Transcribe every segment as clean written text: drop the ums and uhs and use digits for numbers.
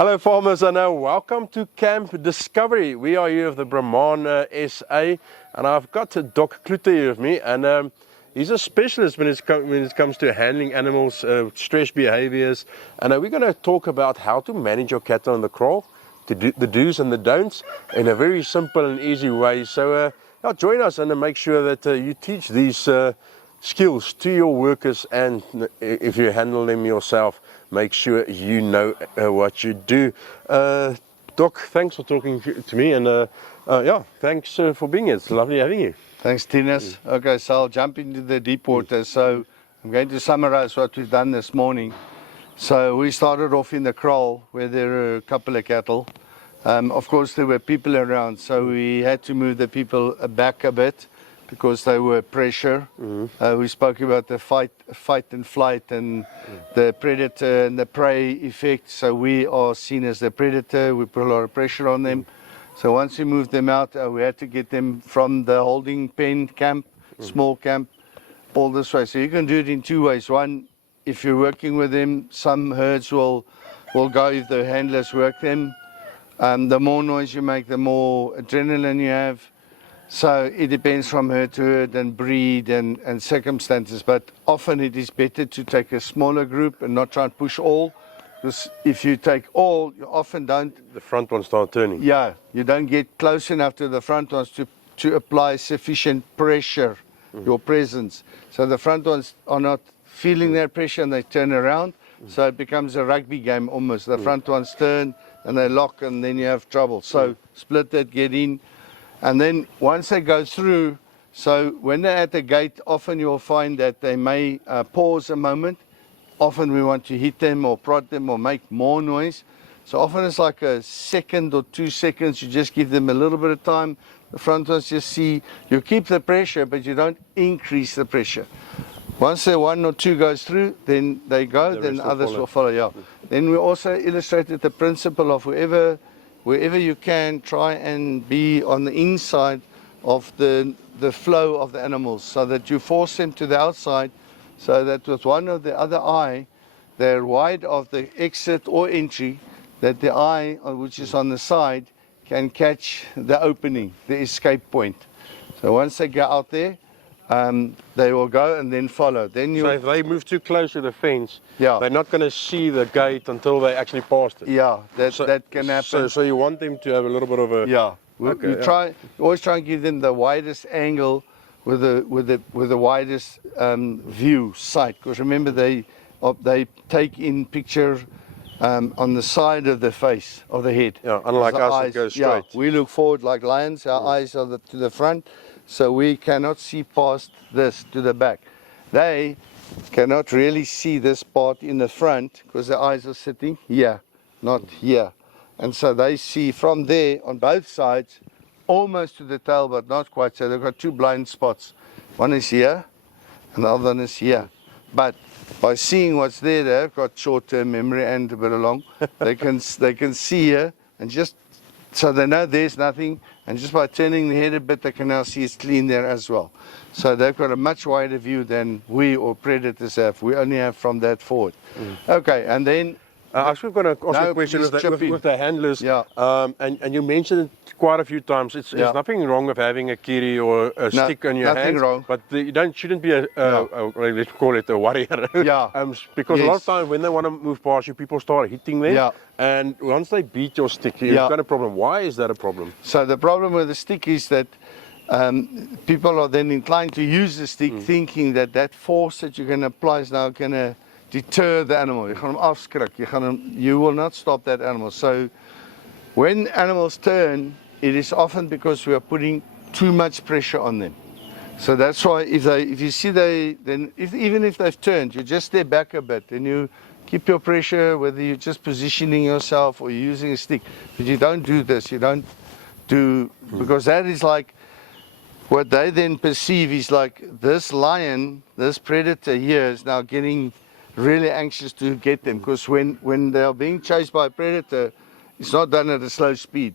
Hello farmers, and welcome to Camp Discovery. We are here with the Brahman SA, and I've got Johan Cloete here with me, and he's a specialist when it comes to handling animals, stress behaviors, and we're going to talk about how to manage your cattle in the kraal, to do the do's and the don'ts in a very simple and easy way. So join us and make sure that you teach these skills to your workers, and if you handle them yourself, make sure you know what you do. Doc, thanks for talking to me, and thanks for being here. It's lovely having you. Thanks, Tinus. Okay, so I'll jump into the deep water. So I'm going to summarize what we've done this morning. So we started off in the kraal where there are a couple of cattle. Of course, there were people around, so we had to move the people back a bit because they were pressure. We spoke about the fight and flight and the predator and the prey effect. So we are seen as the predator. We put a lot of pressure on them. So once we moved them out, we had to get them from the holding pen camp, small camp, all this way. So you can do it in two ways. One, if you're working with them, some herds will go if the handlers work them. The more noise you make, the more adrenaline you have. So it depends from herd to herd and breed and circumstances, but often it is better to take a smaller group and not try and push all, because if you take all, you often don't... The front ones start turning. Yeah, you don't get close enough to the front ones to apply sufficient pressure, your presence. So the front ones are not feeling that pressure and they turn around, so it becomes a rugby game almost. The front ones turn and they lock and then you have trouble. So split that, get in. And then once they go through, so when they're at the gate, often you'll find that they may pause a moment. Often we want to hit them or prod them or make more noise. So often it's like a second or 2 seconds. You just give them a little bit of time. The front ones just see, you keep the pressure, but you don't increase the pressure. Once the 1 or 2 goes through, then they go, then others will follow. Yeah. Then we also illustrated the principle of wherever you can, try and be on the inside of the flow of the animals, so that you force them to the outside, so that with one of the other eye, they're wide of the exit or entry, that the eye, which is on the side, can catch the opening, the escape point. So once they go out there, they will go and then follow. Then you. So if they move too close to the fence, yeah, they're not going to see the gate until they actually passed it. Yeah, that can happen. So you want them to have a little bit of a. Yeah, you always try and give them the widest angle with the widest view sight. Because remember, they take in picture on the side of the face of the head. Yeah, unlike us, it goes straight. Yeah, we look forward like lions. Our eyes are to the front. So we cannot see past this to the back. They cannot really see this part in the front because the eyes are sitting here, not here. And so they see from there on both sides, almost to the tail, but not quite. So they've got 2 blind spots. One is here and the other one is here. But by seeing what's there, they've got short-term memory and a bit of long. They can see here and just, so they know there's nothing. And just by turning the head a bit, they can now see it's clean there as well. So they've got a much wider view than we or predators have. We only have from that forward. Okay, and then... Actually, we've got to ask a question with the handlers. Yeah. And you mentioned it quite a few times. There's nothing wrong with having a kiri or a stick on your hands. Nothing wrong. But you shouldn't be let's call it a warrior. Yeah. Because a lot of times when they want to move past you, people start hitting them. Yeah. And once they beat your stick, you've got a problem. Why is that a problem? So the problem with the stick is that people are then inclined to use the stick thinking that force that you're going to apply is now going to deter the animal. You gaan hom afskrik. You will not stop that animal. So when animals turn, it is often because we are putting too much pressure on them. So that's why if you see even if they've turned, you just stay back a bit and you keep your pressure, whether you're just positioning yourself or you're using a stick. But you don't do this. You don't do, because that is like, what they then perceive is like this lion, this predator here is now getting really anxious to get them, because when they are being chased by a predator, it's not done at a slow speed.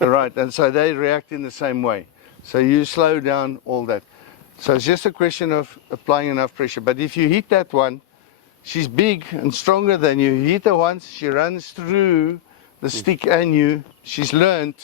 Right, and so they react in the same way. So you slow down all that. So it's just a question of applying enough pressure. But if you hit that one, she's big and stronger than you. You hit her once, she runs through the stick and you. She's learned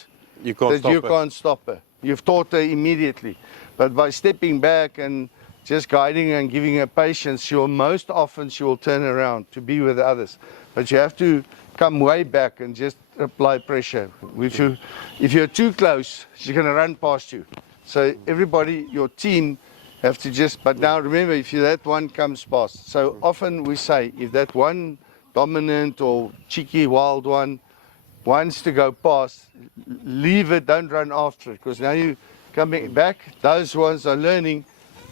You can't that stop you her. can't stop her. You've taught her immediately. But by stepping back and just guiding her and giving her patience, she will turn around to be with the others. But you have to come way back and just apply pressure. If you're too close, she's going to run past you. So everybody, your team, have to just, but now remember, if that one comes past. So often we say, if that one dominant or cheeky wild one wants to go past, leave it, don't run after it, because now you coming back, those ones are learning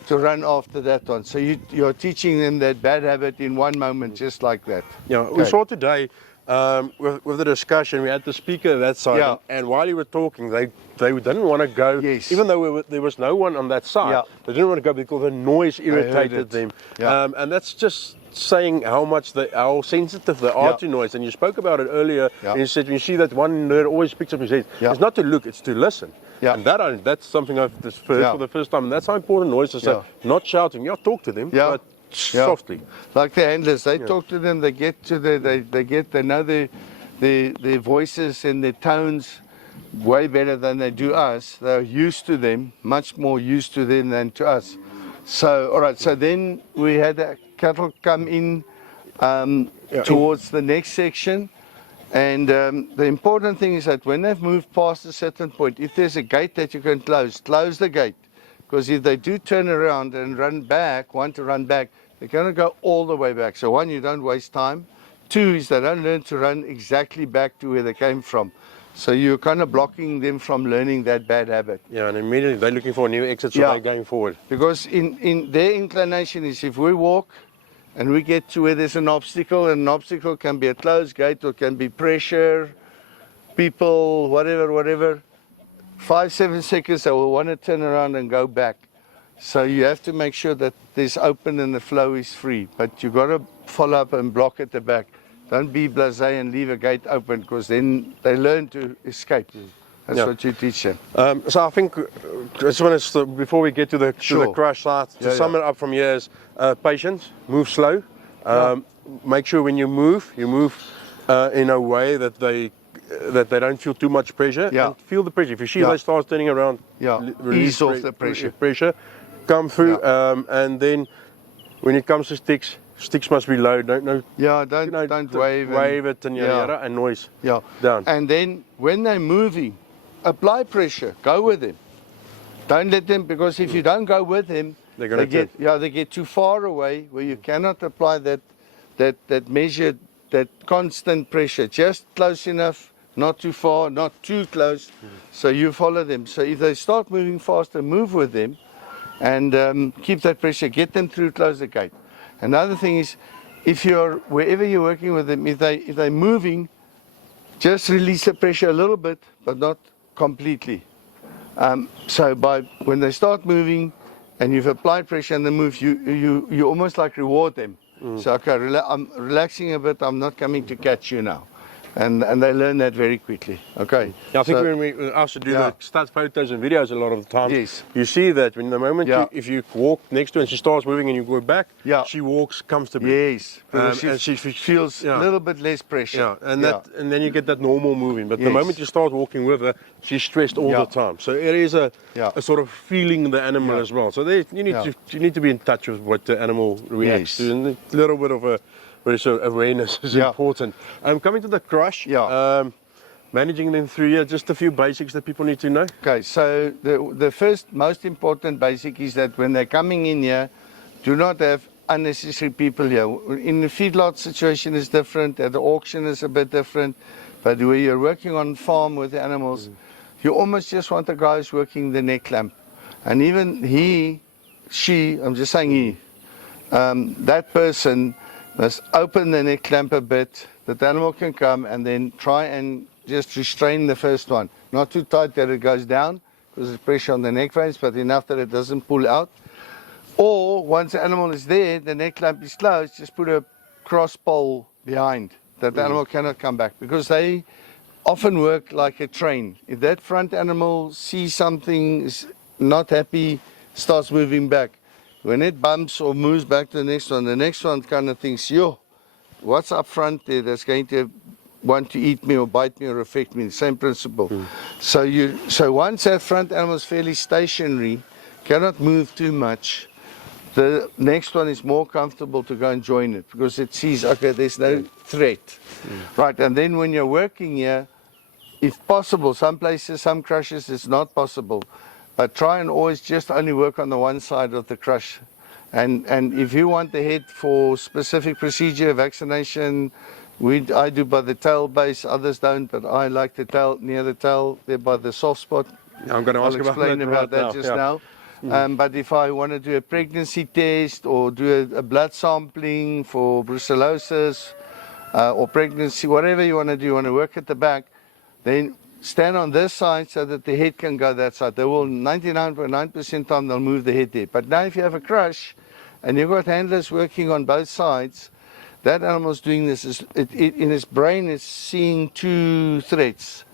to run after that one. So you're teaching them that bad habit in one moment, just like that. Yeah, we saw today with the discussion, we had the speaker that side, Yeah. and while you were talking, they didn't want to go, Yes. even though there was no one on that side, Yeah. they didn't want to go because the noise heard irritated it. them. Yeah. And that's just saying how sensitive they are Yeah. to noise. And you spoke about it earlier, Yeah. and you said when you see that one nerd always picks up his head, Yeah. it's not to look, it's to listen. Yeah. And that's something I've just heard Yeah. for the first time. And that's how important noise is. Yeah. Not shouting, talk to them, Yeah. but Yeah. softly. Like the handlers, they talk to them, they know their voices and their tones way better than they do us. They're used to them, much more used to them than to us. So, all right, so then we had the cattle come in towards the next section. And the important thing is that when they've moved past a certain point, if there's a gate that you can close the gate. Because if they do turn around and want to run back, they're going to go all the way back. So one, you don't waste time. Two is they don't learn to run exactly back to where they came from. So you're kind of blocking them from learning that bad habit. Yeah, and immediately they're looking for a new exit, so Yeah. they're going forward. Because in their inclination is if we walk and we get to where there's an obstacle, and an obstacle can be a closed gate or can be pressure, people, whatever, 5-7 seconds they will want to turn around and go back. So you have to make sure that there's open and the flow is free. But you got to follow up and block at the back. Don't be blasé and leave a gate open, because then they learn to escape. That's what you teach them. So I think, I just want to, before we get to the Sure. crush side, to Yeah, sum it up from here is patience, move slow. Make sure when you move in a way that they don't feel too much pressure. Yeah. And feel the pressure. If you see Yeah. they start turning around, Yeah. release Ease off the pressure. come through, and then when it comes to sticks must be low. Don't wave it and yada, and noise down. And then when they're moving, apply pressure. Go with them. Don't let them, because if you don't go with them, They're gonna they get too far away where you cannot apply that measured, that constant pressure. Just close enough, not too far, not too close. So you follow them. So if they start moving faster, move with them, and keep that pressure. Get them through, close the gate. Another thing is, wherever you're working with them, if they're moving, just release the pressure a little bit, but not completely. So when they start moving, and you've applied pressure and they move, you almost like reward them. So okay, I'm relaxing a bit. I'm not coming to catch you now, and they learn that very quickly. Okay. Yeah, I think when we also do the stud photos and videos a lot of the time, Yes. you see that when the moment if you walk next to her and she starts moving and you go back, she walks comfortably. Yes, because and she feels a little bit less pressure. Yeah, and then you get that normal moving. But the moment you start walking with her, she's stressed all the time. So it is a sort of feeling the animal as well. So you need to be in touch with what the animal reacts to, and a little bit of awareness is important. Coming to the crush, managing them through here, just a few basics that people need to know. Okay, so the first most important basic is that when they're coming in here, do not have unnecessary people here. In the feedlot situation is different, at the auction is a bit different, but where you're working on farm with the animals, you almost just want the guys working the neck clamp. And even I'm just saying he, that person must open the neck clamp a bit, that the animal can come, and then try and just restrain the first one. Not too tight that it goes down, because there's pressure on the neck veins, but enough that it doesn't pull out. Or once the animal is there, the neck clamp is closed, just put a cross pole behind, that the animal cannot come back, because they often work like a train. If that front animal sees something, is not happy, starts moving back, when it bumps or moves back to the next one kind of thinks, yo, what's up front there that's going to want to eat me or bite me or affect me? Same principle. So once that front animal is fairly stationary, cannot move too much, the next one is more comfortable to go and join it because it sees, okay, there's no threat. Right, and then when you're working here, if possible, some places, some crushes, it's not possible. But try and always just only work on the one side of the crush. And if you want the head for specific procedure, vaccination, I do by the tail base, others don't, but I like the tail, near the tail, there by the soft spot. I'm going to ask I'll explain about that now. just now. But if I want to do a pregnancy test or do a blood sampling for brucellosis or pregnancy, whatever you want to do, you want to work at the back, then stand on this side so that the head can go that side. They will 99.9% time they'll move the head there. But now if you have a crush and you've got handlers working on both sides, that animal's doing this. In his brain it's seeing two threats.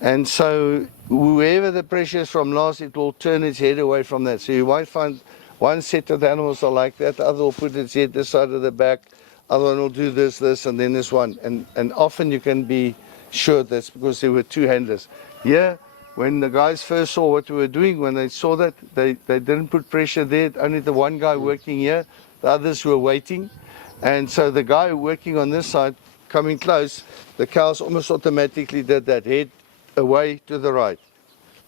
And so whoever the pressure is from last, it will turn its head away from that. So you might find one set of the animals are like that, the other will put its head this side of the back, other one will do this, and then this one. And often you can be sure that's because there were two handlers. Yeah, when the guys first saw what we were doing, when they saw that, they didn't put pressure there, only the one guy working here, the others were waiting. And so the guy working on this side, coming close, the cows almost automatically did that, head away to the right.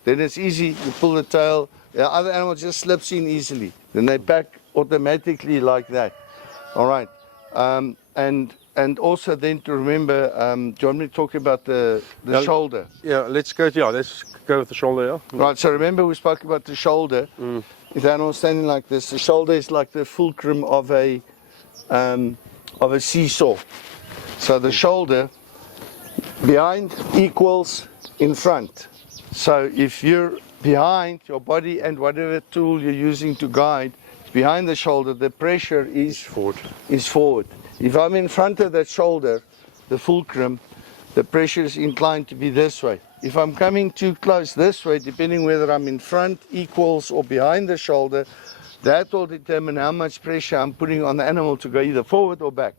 Then it's easy, you pull the tail, the other animal just slips in easily. Then they back automatically like that. All right. And also then to remember, do you want me to talk about the shoulder? Yeah, let's go with the shoulder, yeah. Right, so remember we spoke about the shoulder. If the animal's standing like this, the shoulder is like the fulcrum of a seesaw. So the shoulder behind equals in front. So if you're behind your body and whatever tool you're using to guide, behind the shoulder, the pressure is forward. If I'm in front of that shoulder, the fulcrum, the pressure is inclined to be this way. If I'm coming too close this way, depending whether I'm in front, equals, or behind the shoulder, that will determine how much pressure I'm putting on the animal to go either forward or back.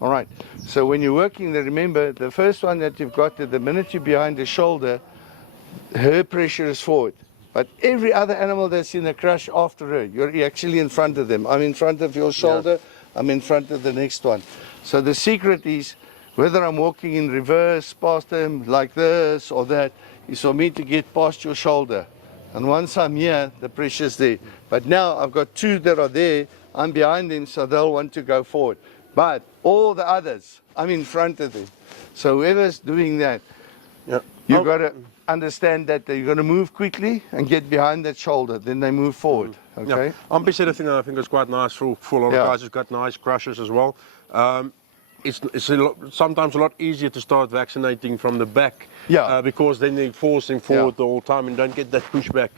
All right, so when you're working there, remember, the first one that you've got, the minute you're behind the shoulder, her pressure is forward. But every other animal that's in the crush after her, you're actually in front of them. I'm in front of your shoulder, I'm in front of the next one. So the secret is, whether I'm walking in reverse past them like this or that, is for me to get past your shoulder. And once I'm here, the pressure's there. But now I've got two that are there, I'm behind them, so they'll want to go forward. But all the others, I'm in front of them. So whoever's doing that, you've got to understand that you're going to move quickly and get behind that shoulder, then they move forward. Okay. I'm said a thing that I think is quite nice for a lot of guys who've got nice crushes as well. It's sometimes a lot easier to start vaccinating from the back, because then they're forcing forward the whole time and don't get that pushback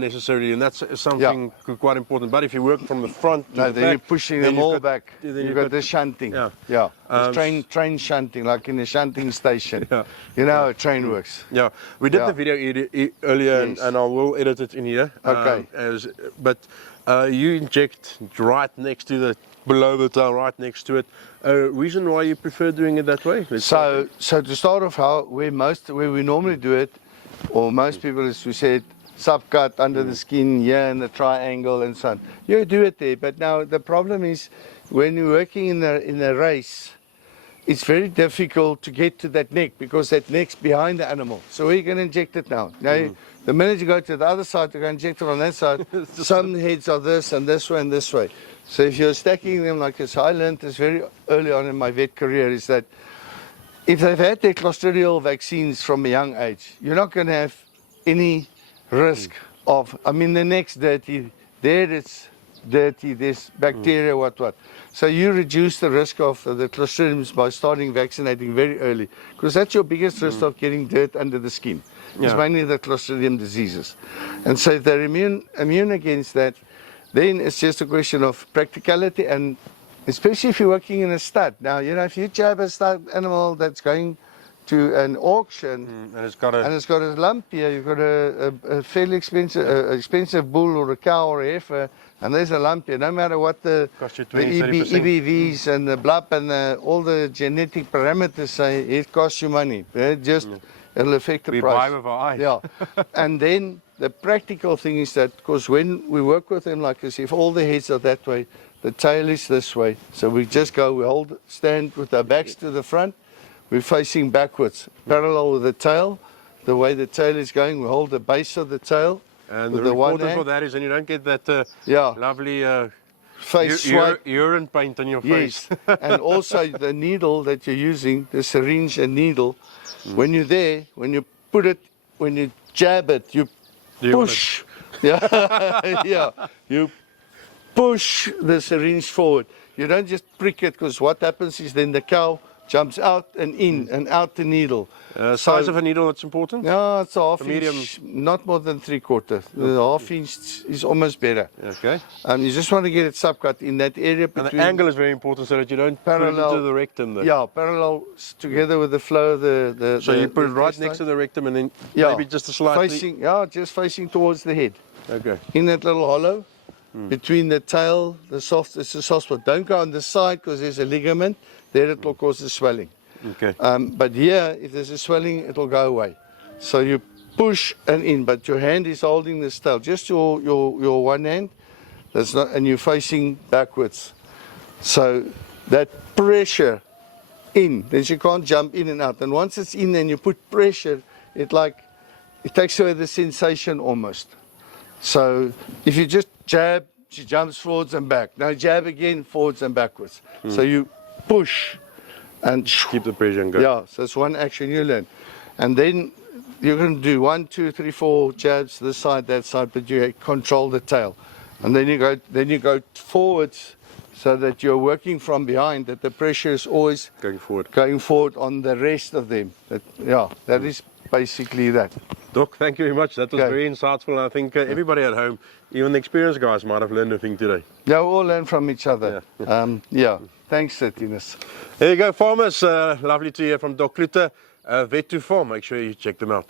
necessarily, and that's something quite important. But if you work from the front to the back, you're pushing them all back. You've got the shunting. It's train shunting, like in a shunting station. You know how a train works. Yeah, we did the video earlier, and I will edit it in here. Okay. But you inject right next to the below the tail, right next to it. Reason why you prefer doing it that way? So to start off, where we normally do it, or most people, as we said, subcut under the skin, here in the triangle and so on. You do it there, but now the problem is when you're working in the race, it's very difficult to get to that neck because that neck's behind the animal. So where are you going to inject it now? The minute you go to the other side to go inject it on that side, some heads are this and this way and this way. So if you're stacking them like this, I learned this very early on in my vet career, is that if they've had their clostridial vaccines from a young age, you're not going to have any risk of, the neck's dirty, there it's dirty, there's bacteria, what. So you reduce the risk of the clostridiums by starting vaccinating very early, because that's your biggest risk of getting dirt under the skin. It's mainly the clostridium diseases. And so if they're immune against that, then it's just a question of practicality, and especially if you're working in a stud. Now, if you jab a stud animal that's going to an auction, And it's got a... and it's got a lump here. You've got a fairly expensive bull or a cow or a heifer, and there's a lump here. No matter what the Cost you 20, 30%. EBVs and the blub and all the genetic parameters say, it costs you money. It'll affect the we price. buy with our eyes. Yeah. And then the practical thing is that, because when we work with them like this, if all the heads are that way, the tail is this way. So we just go, we stand with our backs to the front, we're facing backwards, parallel with the tail. The way the tail is going, we hold the base of the tail. And with the one important hand. for that is, and you don't get that lovely Face swipe. urine paint on your face. Yes, and also the needle that you're using, the syringe and needle, when you're there, when you put it, when you jab it, you push. Yeah, yeah, you push the syringe forward. You don't just prick it, because what happens is then the cow jumps out and in and out the needle. Size of a needle, that's important? Yeah, it's a half medium. inch, not more than 3/4. The half inch is almost better. Okay. You just want to get it subcut in that area between. And the angle is very important so that you don't Parallel, put it into the rectum. Though. Yeah, parallel together with the flow. So you put it right next to the rectum and then maybe just a slightly... facing, just facing towards the head. Okay. In that little hollow between the tail, it's a soft spot. Don't go on the side, because there's a ligament. There it will cause the swelling. Okay. But here, if there's a swelling, it will go away. So you push and in, but your hand is holding the tail. Just your one hand. That's not, and you're facing backwards. So that pressure in, then you can't jump in and out. And once it's in and you put pressure, it takes away the sensation almost. So if you just jab, she jumps forwards and back. Now jab again, forwards and backwards. So you push and keep the pressure and go. Yeah, so it's one action you learn. And then you're going to do 1, 2, 3, 4 jabs this side, that side, but you control the tail. And then you go forwards, so that you're working from behind, that the pressure is always going forward on the rest of them. That is basically that. Doc, thank you very much. That was very insightful, and I think everybody at home, even the experienced guys, might have learned a thing today. Yeah, we all learn from each other. Thanks, Tinus. There you go, farmers. Lovely to hear from Doc Cloete, Vet to Farm. Make sure you check them out.